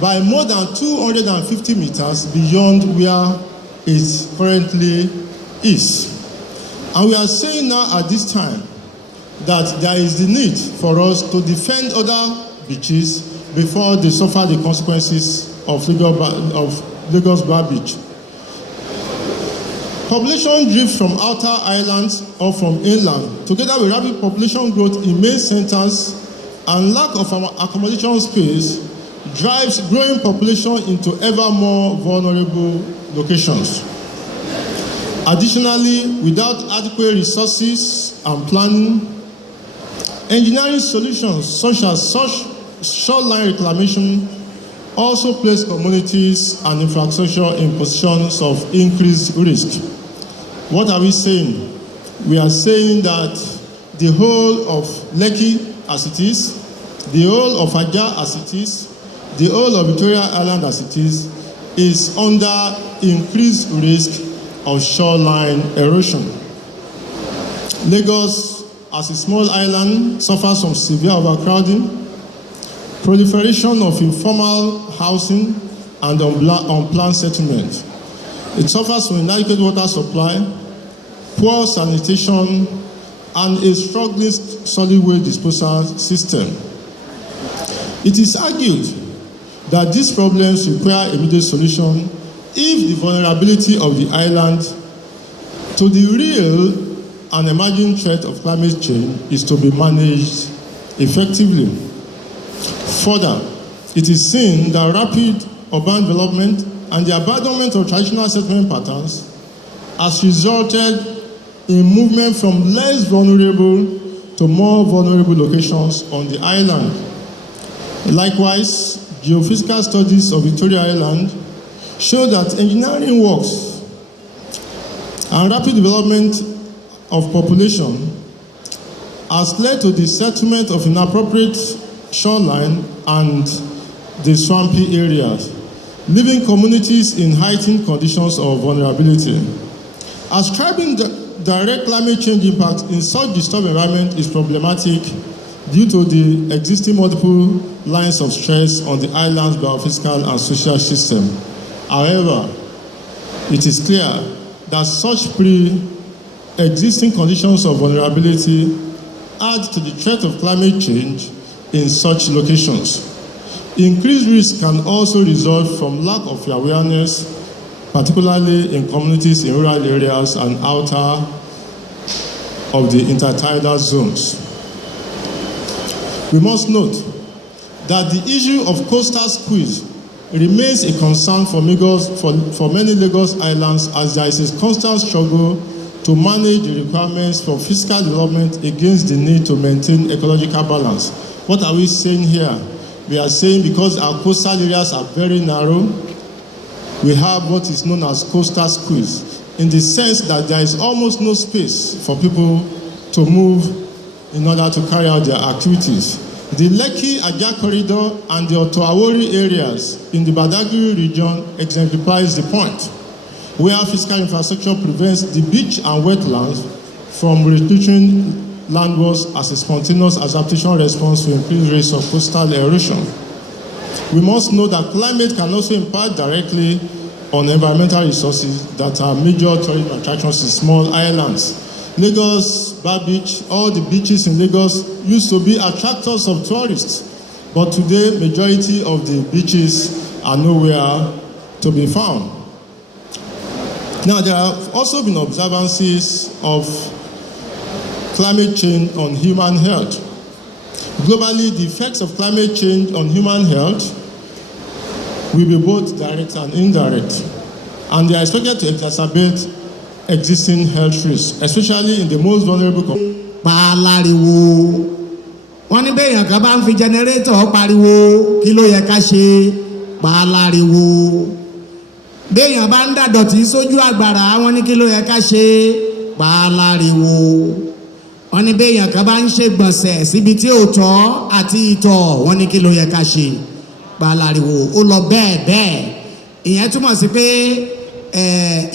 by more than 250 meters beyond where it currently is. And we are saying now at this time that there is the need for us to defend other beaches before they suffer the consequences of Lagos Bar Beach. Population drift from outer islands or from inland, together with rapid population growth in main centers and lack of accommodation space, drives growing population into ever more vulnerable locations. Additionally, without adequate resources and planning, engineering solutions such as shoreline reclamation also place communities and infrastructure in positions of increased risk. What are we saying? We are saying that the whole of Lekki as it is, the whole of Ajah as it is, the whole of Victoria Island as it is under increased risk of shoreline erosion. Lagos, as a small island, suffers from severe overcrowding, proliferation of informal housing, and unplanned settlement. It suffers from inadequate water supply, poor sanitation, and a struggling solid waste disposal system. It is argued that these problems require immediate solution if the vulnerability of the island to the real and emerging threat of climate change is to be managed effectively. Further, it is seen that rapid urban development and the abandonment of traditional settlement patterns has resulted in movement from less vulnerable to more vulnerable locations on the island. Likewise, geophysical studies of Victoria Island show that engineering works and rapid development of population has led to the settlement of inappropriate shoreline and the swampy areas, leaving communities in heightened conditions of vulnerability. Ascribing the direct climate change impact in such disturbed environment is problematic due to the existing multiple lines of stress on the island's biophysical and social system. However, it is clear that such pre-existing conditions of vulnerability add to the threat of climate change in such locations. Increased risk can also result from lack of awareness, particularly in communities in rural areas and outer of the intertidal zones. We must note that the issue of coastal squeeze remains a concern for many Lagos islands, as there is a constant struggle to manage the requirements for fiscal development against the need to maintain ecological balance. What are we saying here? We are saying because our coastal areas are very narrow, we have what is known as coastal squeeze, in the sense that there is almost no space for people to move in order to carry out their activities. The Lekki-Ajah corridor and the Oto-Awori areas in the Badagry region exemplifies the point, where physical infrastructure prevents the beach and wetlands from reducing landwards as a spontaneous adaptation response to increased rates of coastal erosion. We must know that climate can also impact directly on environmental resources that are major tourism attractions in small islands. Lagos Bar Beach, all the beaches in Lagos used to be attractors of tourists, but today majority of the beaches are nowhere to be found. Now, there have also been observances of climate change on human health. Globally, the effects of climate change on human health will be both direct and indirect, and they are expected to exacerbate existing health risks, especially in the most vulnerable communities. Pàlàrìwò wọ́n ní bẹ́ẹ̀ yàn kan bá ń fi jẹnẹrétọ̀ pariwo kí ló yẹ ká ṣe pàlàrìwò bẹ́ẹ̀ yàn bá ń dàdọ̀tí sójú àgbàrá wọ́n ní kí ló yẹ ká ṣe pàlàrìwò wọ́n ní bẹ́ẹ̀ yàn kan bá ń ṣe gbọ̀nsẹ̀ síbi tí ò tọ́ àti ìtọ̀ wọ́n ní kí ló yẹ ká ṣe pàlàrìwò ó lọ bẹ́ẹ̀ bẹ́ẹ̀ ìyẹn túmọ̀ sí pé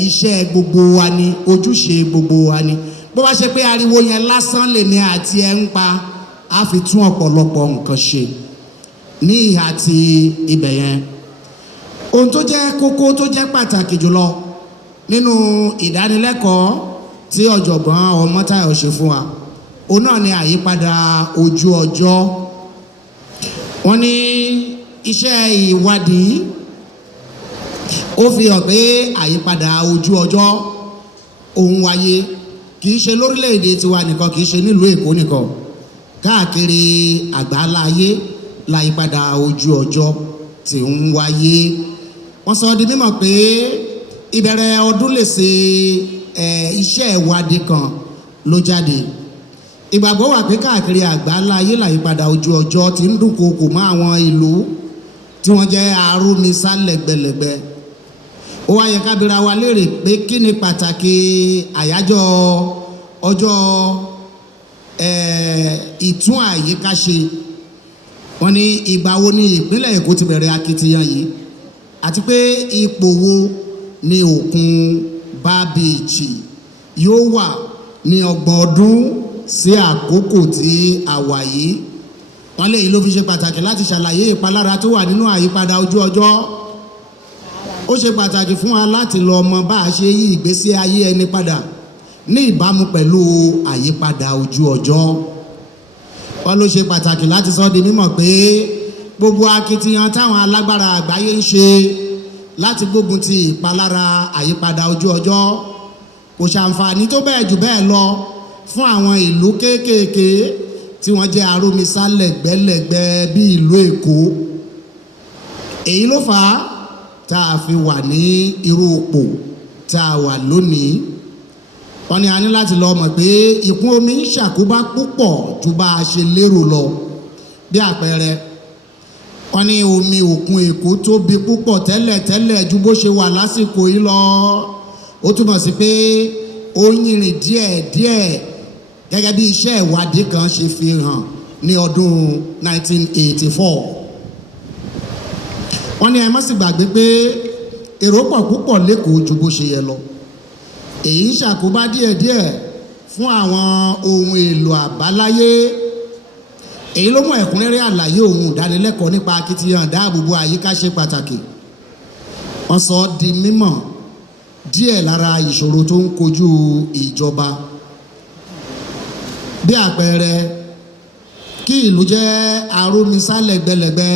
iṣẹ́ gbogbo wa ni, ojúṣe gbogbo wa ni. Bó bá ṣe pé ariwo yẹn lásán lèmi àti ẹ ń pa, á fi tún ọ̀pọ̀lọpọ̀ nǹkan ṣe ní ìhà ti ibẹ̀ yẹn. Ohun tó jẹ́ kókó tó jẹ́ pàtàkì jùlọ nínú ìdánilẹ́kọ̀ọ́ tí ọ̀jọ̀gbọ́n Ọmọ́táyọ̀ ṣe fún wa, òun náà ni àyípadà ojú ọjọ́. Wọ́n ní iṣẹ́ ìwádìí ó fi hàn pé àyípadà ojú ọjọ́ òun wáyé kìí ṣe lórílẹ̀‐èdè tiwa nìkan, kìí ṣe nílùú Èkó nìkan, káàkiri àgbáláyé láyípadà ojú ọjọ́ tí ń wáyé. Wọ́n sọ di mímọ̀ pé ìbẹ̀rẹ̀ ọdún lè ṣe iṣẹ́ ìwádìí kan ló jáde. Ìgbàgbọ́ wà pé káàkiri àgbáláyé láyípadà ojú ọjọ́ tí ń dúnkokò mọ́ àwọn ìlú tí wọ́n jẹ́ arúmisá lẹ́gbẹ̀lẹ́gbẹ̀. Ó wáyé ká bira wa léèrè pé kí ni pàtàkì àyájọ́ ọjọ́ ìtún àyíká ṣe. Wọ́n ní ìgbà wo ni ìpínlẹ̀ Èkó ti bẹ̀rẹ̀ akitiyan yìí, àti pé ipò wo ni òkun Bar Beach yóò wà ní 30 ọdún sí àkókò tí a wà yìí. Wọ́n lè yìí ló fi ṣe pàtàkì láti ṣàlàyé ìpalára tó wà nínú àyípadà ojú ọjọ́. Ó ṣe pàtàkì fún wa láti lọ mọ̀ bá a ṣe yí ìgbésí ayé ẹni padà ní ìbámu pẹ̀lú àyípadà ojú ọjọ́. Wọ́n ló ṣe pàtàkì láti sọ di mímọ̀ pé gbogbo akitiyan táwọn alágbára àgbáyé ń ṣe láti gbógun ti ìpalára àyípadà ojú ọjọ́ kò ṣàǹfààní tó bẹ́ẹ̀ jù bẹ́ẹ̀ lọ fún àwọn ìlú kéékèèké tí wọ́n jẹ́ arúmisá lẹ́gbẹ̀lẹ́gbẹ̀ bí ìlú Èkó. Èyí ló fà á tá a fi wà ní irú ipò tá a wà lónìí. Wọ́n ní a ní láti lọ mọ̀ pé ìkún omi ń ṣàkóbá púpọ̀ ju bá a ṣe lérò lọ. Bí àpẹẹrẹ, wọ́n ní omi òkun Èkó tóbi púpọ̀ tẹ́lẹ̀ ju bó ṣe wà lásìkò yìí lọ. Ó túmọ̀ sí pé ó ń yìnrìn díẹ̀díẹ̀ gẹ́gẹ́ bí iṣẹ́ ìwádìí kan ṣe fi hàn ní ọdún 1984. Wọ́n ní ẹ má sì gbàgbé pé èrò pọ̀ púpọ̀ lÉkòó ju bó ṣe yẹ lọ. Èyí ń ṣàkóbá díẹ̀díẹ̀ fún àwọn ohun èlò àbáláyé. Èyí ló mú ẹ̀kúnrẹ́rẹ́ àlàyé ohun ìdánilẹ́kọ̀ọ́ nípa akitiyan dáàbòbò àyíká ṣe pàtàkì. Wọ́n sọ di mímọ̀ díẹ̀ lára ìṣòro tó ń kojú ìjọba. Bí àpẹẹrẹ, kí ìlú jẹ́ arúmisá lẹ́gbẹ̀lẹ́gbẹ̀.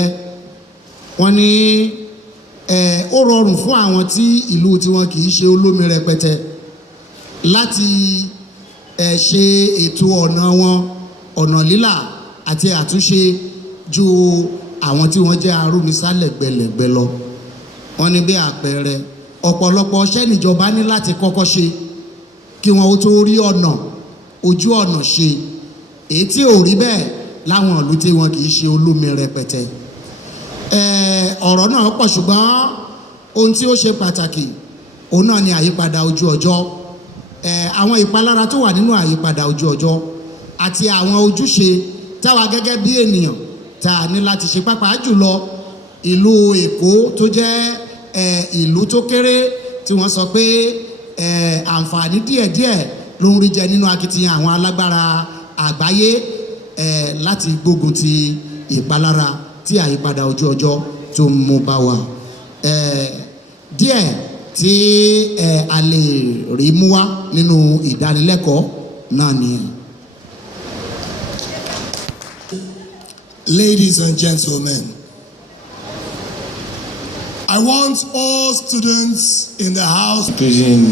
Wọ́n ní ó rọrùn fún àwọn tí ìlú tiwọn kì í ṣe olómi rẹpẹtẹ láti ṣe ètò ọ̀nà wọn, ọ̀nà lílà àti àtúnṣe ju àwọn tí wọ́n jẹ́ arúmisá lẹ́gbẹ̀lẹ́gbẹ̀ lọ. Wọ́n ní bí àpẹẹrẹ, ọ̀pọ̀lọpọ̀ iṣẹ́ níjọba ní láti kọ́kọ́ ṣe kí wọ́n ó tó rí ọ̀nà ojú ọ̀nà ṣe, èyí tí ò rí bẹ́ẹ̀ láwọn ìlú tí wọn kì í ṣe olómi rẹpẹtẹ. Ọ̀rọ̀ náà pọ̀, ṣùgbọ́n ohun tí ó ṣe pàtàkì òun náà ni àyípadà ojú ọjọ́. Àwọn ìpalára tó wà nínú àyípadà ojú ọjọ́ àti àwọn ojúṣe táwa gẹ́gẹ́ bí ènìyàn tá a ní láti ṣe, pàápàá jùlọ ìlú Èkó tó jẹ́ ìlú tó kéré tí wọ́n sọ pé àǹfààní díẹ̀díẹ̀ ló ń rí jẹ nínú akitiyan àwọn alágbára àgbáyé láti gbógun ti ìpalára tí àyípadà ojú ọjọ́ tó ń mú bá wa. Díẹ̀ tí a lè rí mú wá nínú ìdánilẹ́kọ̀ọ́ náà nìyẹn. Ladies and gentlemen, I want all students in the house increasing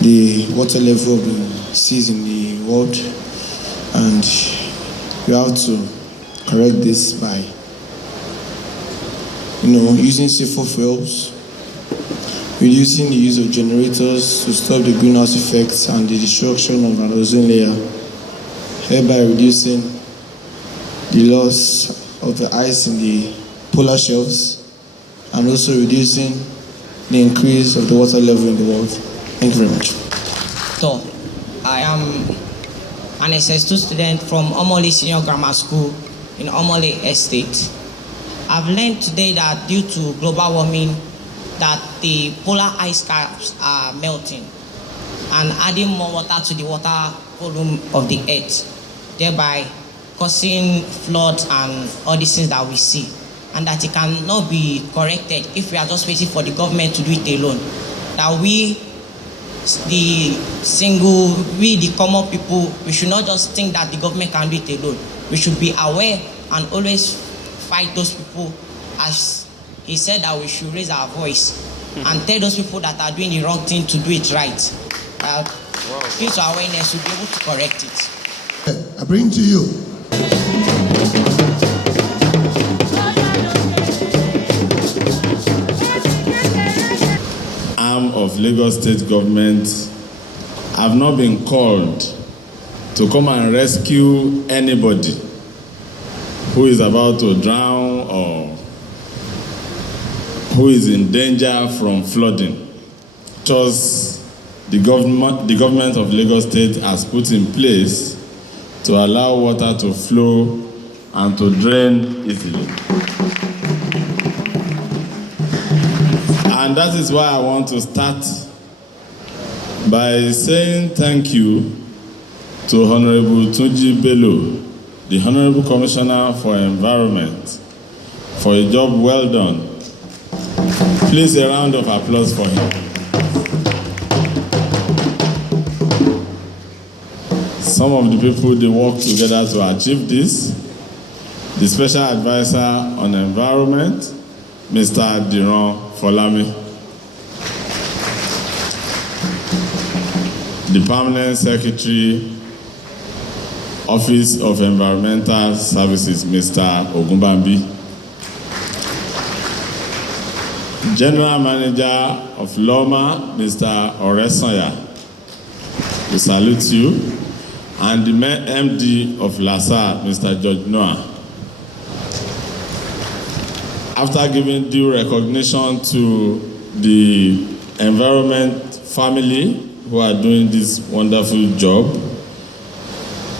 the water level of the seas in the world, and we have to correct this by using safer fuels, reducing the use of generators to stop the greenhouse effects and the destruction of our ozone layer, thereby reducing the loss of the ice in the polar shelves, and also reducing the increase of the water level in the world. Thank you very much. So, I am an SS2 student from Omole Senior Grammar School in Omole Estate. I've learned today that due to global warming, that the polar ice caps are melting and adding more water to the water volume of the earth, thereby causing floods and all these things that we see, and that it cannot be corrected if we are just waiting for the government to do it alone. That we, the common people, we should not just think that the government can do it alone. We should be aware and always fight those people, as he said that we should raise our voice and tell those people that are doing the wrong thing to do it right. Due to awareness, we'll be able to correct it. I bring to you. Arm of Lagos State Government have not been called to come and rescue anybody who is about to drown or who is in danger from flooding. Just the government of Lagos State has put in place to allow water to flow and to drain easily. And that is why I want to start by saying thank you to Honorable Tunji Bello, the Honorable Commissioner for Environment, for a job well done. Please, a round of applause for him. Some of the people, they work together to achieve this. The Special Advisor on Environment, Mr. Diron Folami. The Permanent Secretary, Office of Environmental Services, Mr. Ogunbambi. General Manager of Loma, Mr. Oresanya. We salute you. And the MD of LASA, Mr. George Noah. After giving due recognition to the environment family who are doing this wonderful job,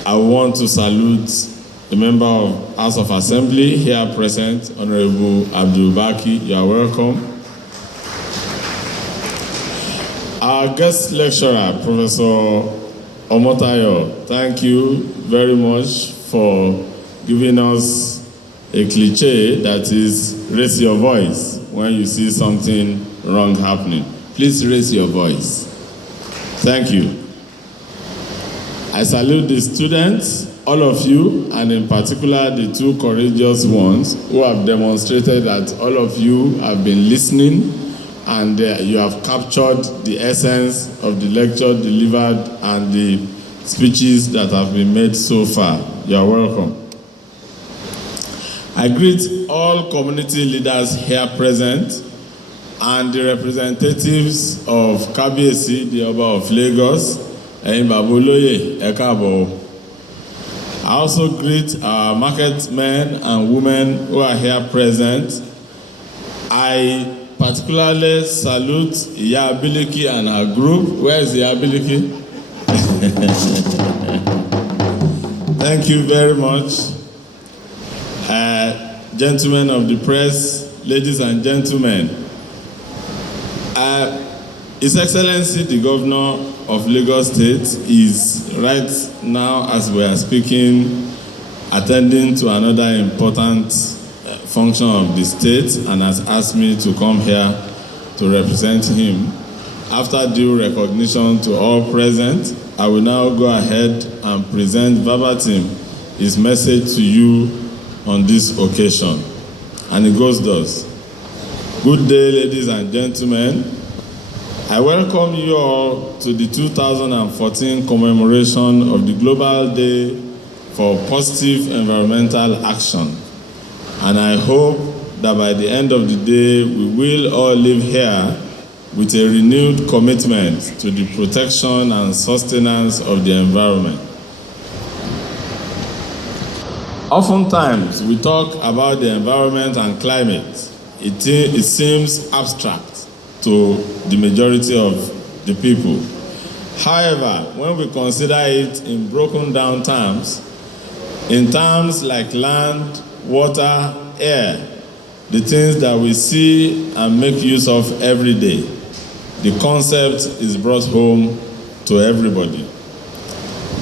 I want to salute the member of House of Assembly here present, Honorable Abdul Baki. You are welcome. Our guest lecturer, Professor Omotayo, thank you very much for giving us a cliche that is raise your voice when you see something wrong happening. Please raise your voice. Thank you. I salute the students, all of you, and in particular the two courageous ones who have demonstrated that all of you have been listening and you have captured the essence of the lecture delivered and the speeches that have been made so far. You are welcome. I greet all community leaders here present and the representatives of Kabiyesi, the Oba of Lagos, and Baboloye Ekabo. I also greet our market men and women who are here present. I particularly salute Iya Abiliki and her group. Where is Iya Abiliki? Thank you very much. Gentlemen of the press, ladies and gentlemen. His Excellency, the Governor of Lagos State, is right now, as we are speaking, attending to another important function of the state and has asked me to come here to represent him. After due recognition to all present, I will now go ahead and present verbatim his message to you on this occasion. And it goes thus. Good day, ladies and gentlemen. I welcome you all to the 2014 commemoration of the Global Day for Positive Environmental Action. And I hope that by the end of the day, we will all live here with a renewed commitment to the protection and sustenance of the environment. Oftentimes, we talk about the environment and climate. It seems abstract to the majority of the people. However, when we consider it in broken down terms, in terms like land, water, air, the things that we see and make use of every day. The concept is brought home to everybody.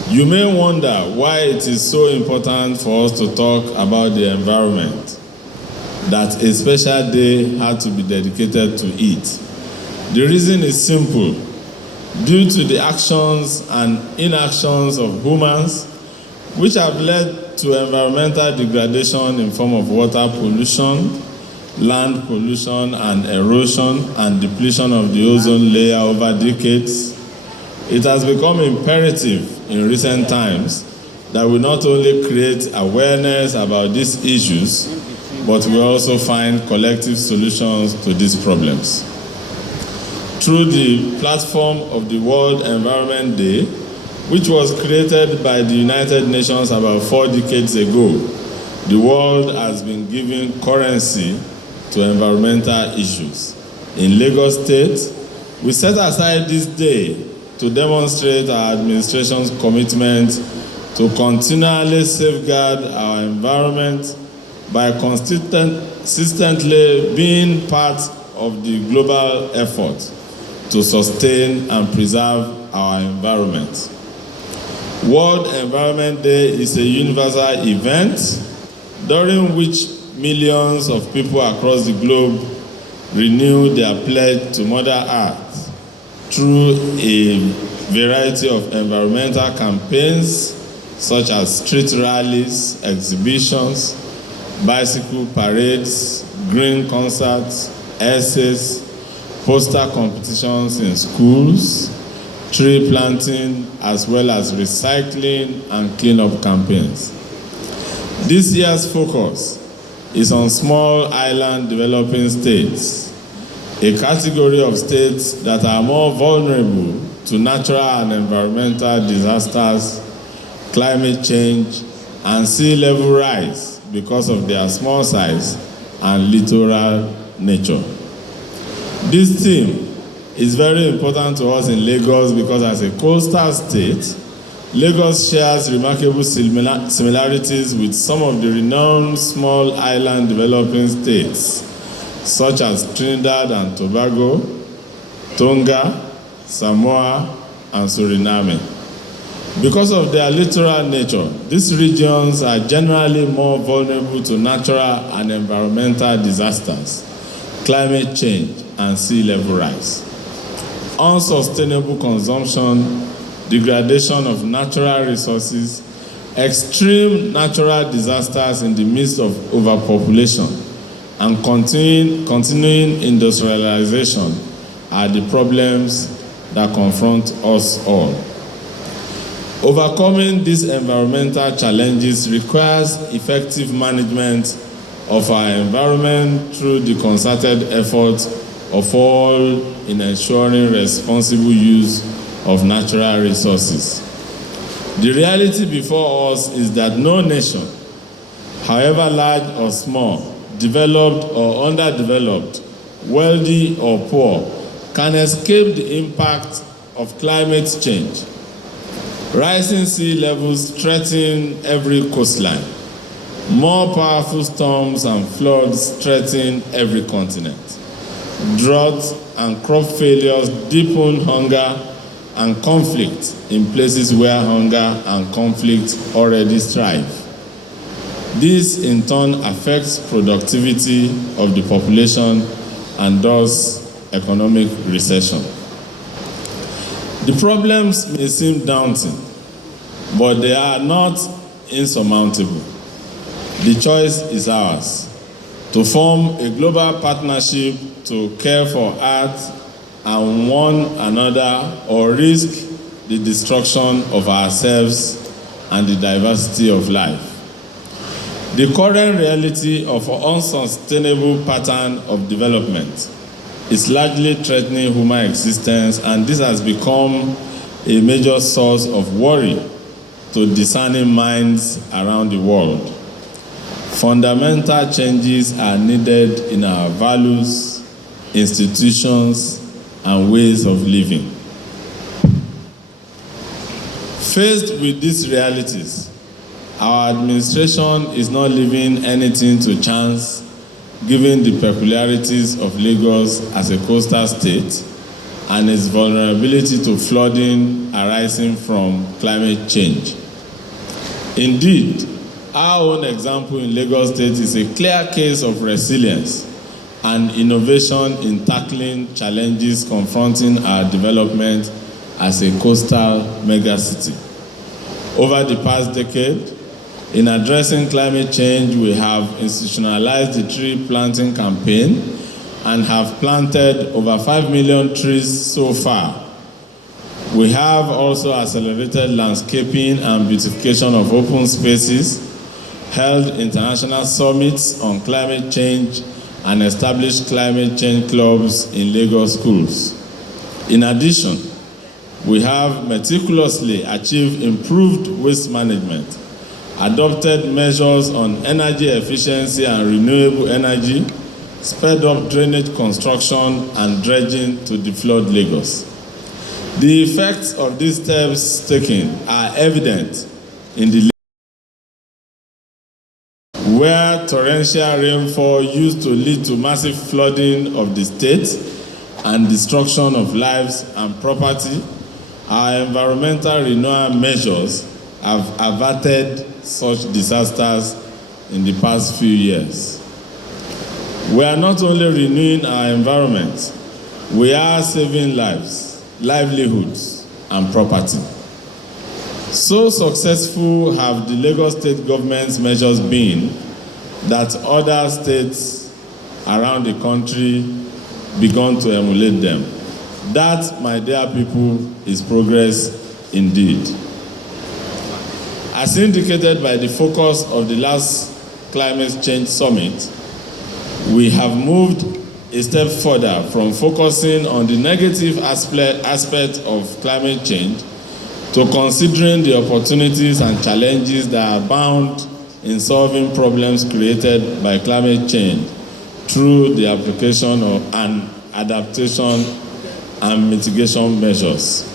You may wonder why it is so important for us to talk about the environment, that a special day had to be dedicated to it. The reason is simple. Due to the actions and inactions of humans, which have led to environmental degradation in form of water pollution, land pollution and erosion and depletion of the ozone layer over decades, it has become imperative in recent times that we not only create awareness about these issues, but we also find collective solutions to these problems. Through the platform of the World Environment Day, which was created by the United Nations about 4 decades ago, the world has been giving currency to environmental issues. In Lagos State, we set aside this day to demonstrate our administration's commitment to continually safeguard our environment by consistently being part of the global effort to sustain and preserve our environment. World Environment Day is a universal event during which millions of people across the globe renew their pledge to Mother Earth through a variety of environmental campaigns such as street rallies, exhibitions, bicycle parades, green concerts, essays, poster competitions in schools, tree planting, as well as recycling and cleanup campaigns. This year's focus is on small island developing states, a category of states that are more vulnerable to natural and environmental disasters, climate change, and sea level rise because of their small size and littoral nature. This theme is very important to us in Lagos because as a coastal state, Lagos shares remarkable similarities with some of the renowned small island developing states, such as Trinidad and Tobago, Tonga, Samoa, and Suriname. Because of their littoral nature, these regions are generally more vulnerable to natural and environmental disasters, climate change, and sea level rise. Unsustainable consumption, degradation of natural resources, extreme natural disasters in the midst of overpopulation, and continuing industrialization are the problems that confront us all. Overcoming these environmental challenges requires effective management of our environment through the concerted efforts of all in ensuring responsible use of natural resources. The reality before us is that no nation, however large or small, developed or underdeveloped, wealthy or poor, can escape the impact of climate change. Rising sea levels threaten every coastline. More powerful storms and floods threaten every continent. Drought and crop failures deepen hunger and conflict in places where hunger and conflict already strive. This in turn affects productivity of the population and thus economic recession. The problems may seem daunting, but they are not insurmountable. The choice is ours: to form a global partnership to care for Earth and one another, or risk the destruction of ourselves and the diversity of life. The current reality of an unsustainable pattern of development is largely threatening human existence, and this has become a major source of worry to discerning minds around the world. Fundamental changes are needed in our values, institutions, and ways of living. Faced with these realities, our administration is not leaving anything to chance given the peculiarities of Lagos as a coastal state and its vulnerability to flooding arising from climate change. Indeed, our own example in Lagos State is a clear case of resilience and innovation in tackling challenges confronting our development as a coastal megacity. Over the past decade, in addressing climate change, we have institutionalized the tree planting campaign and have planted over 5 million trees so far. We have also accelerated landscaping and beautification of open spaces, held international summits on climate change, and established climate change clubs in Lagos schools. In addition, we have meticulously achieved improved waste management, adopted measures on energy efficiency and renewable energy, sped up drainage construction and dredging to deflood Lagos. The effects of these steps taken are evident in the where torrential rainfall used to lead to massive flooding of the state and destruction of lives and property. Our environmental renewal measures have averted such disasters in the past few years. We are not only renewing our environment, we are saving lives, livelihoods, and property. So successful have the Lagos State government's measures been that other states around the country begun to emulate them. That, my dear people, is progress indeed. As indicated by the focus of the last Climate Change Summit, we have moved a step further from focusing on the negative aspect of climate change to considering the opportunities and challenges that abound in solving problems created by climate change through the application of an adaptation and mitigation measures.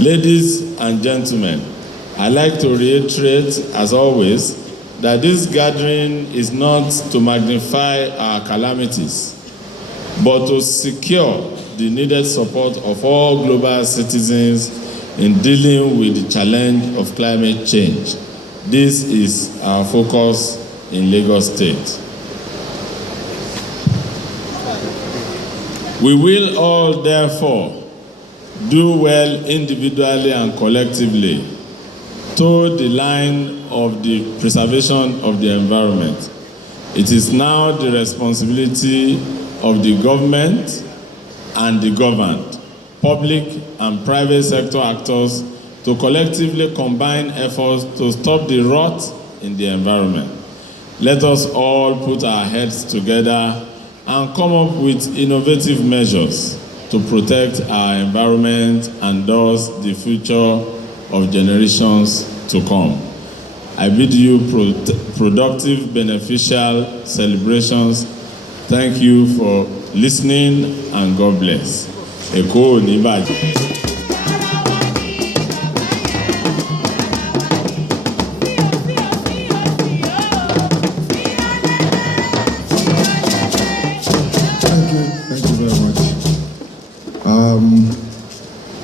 Ladies and gentlemen, I'd like to reiterate, as always, that this gathering is not to magnify our calamities, but to secure the needed support of all global citizens in dealing with the challenge of climate change. This is our focus in Lagos State. We will all, therefore, do well individually and collectively toe the line of the preservation of the environment. It is now the responsibility of the government and the governed, public and private sector actors to collectively combine efforts to stop the rot in the environment. Let us all put our heads together and come up with innovative measures to protect our environment and thus the future of generations to come. I bid you productive, beneficial celebrations. Thank you for listening and God bless. Eko Nibaji.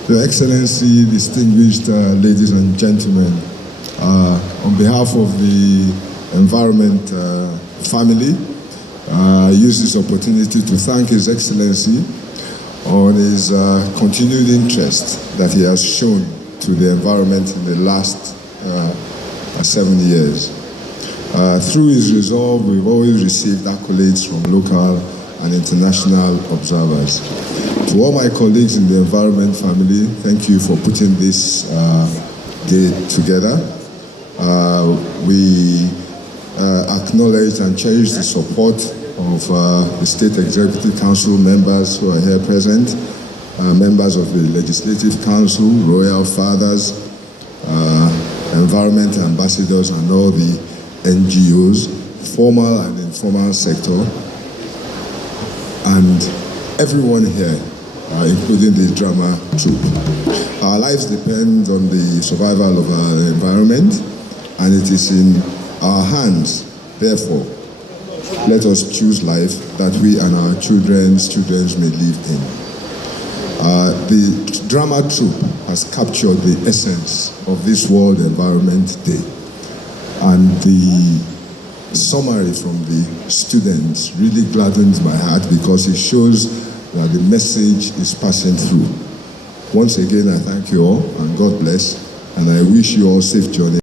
Your Excellency, distinguished ladies and gentlemen, on behalf of the environment family, I use this opportunity to thank His Excellency on his continued interest that he has shown to the environment in the last 7 years. Through his resolve, we've always received accolades from local and international observers. To all my colleagues in the environment family, thank you for putting this day together. We acknowledge and cherish the support of the State Executive Council members who are here present, members of the Legislative Council, Royal Fathers, environment ambassadors, and all the NGOs, formal and informal sector, and everyone here, including the drama troupe. Our lives depend on the survival of our environment, and it is in our hands, therefore, let us choose life that we and our children's may live in. The drama troupe has captured the essence of this World Environment Day, and the summary from the students really gladdens my heart because it shows that the message is passing through. Once again, I thank you all, and God bless, and I wish you all safe journey.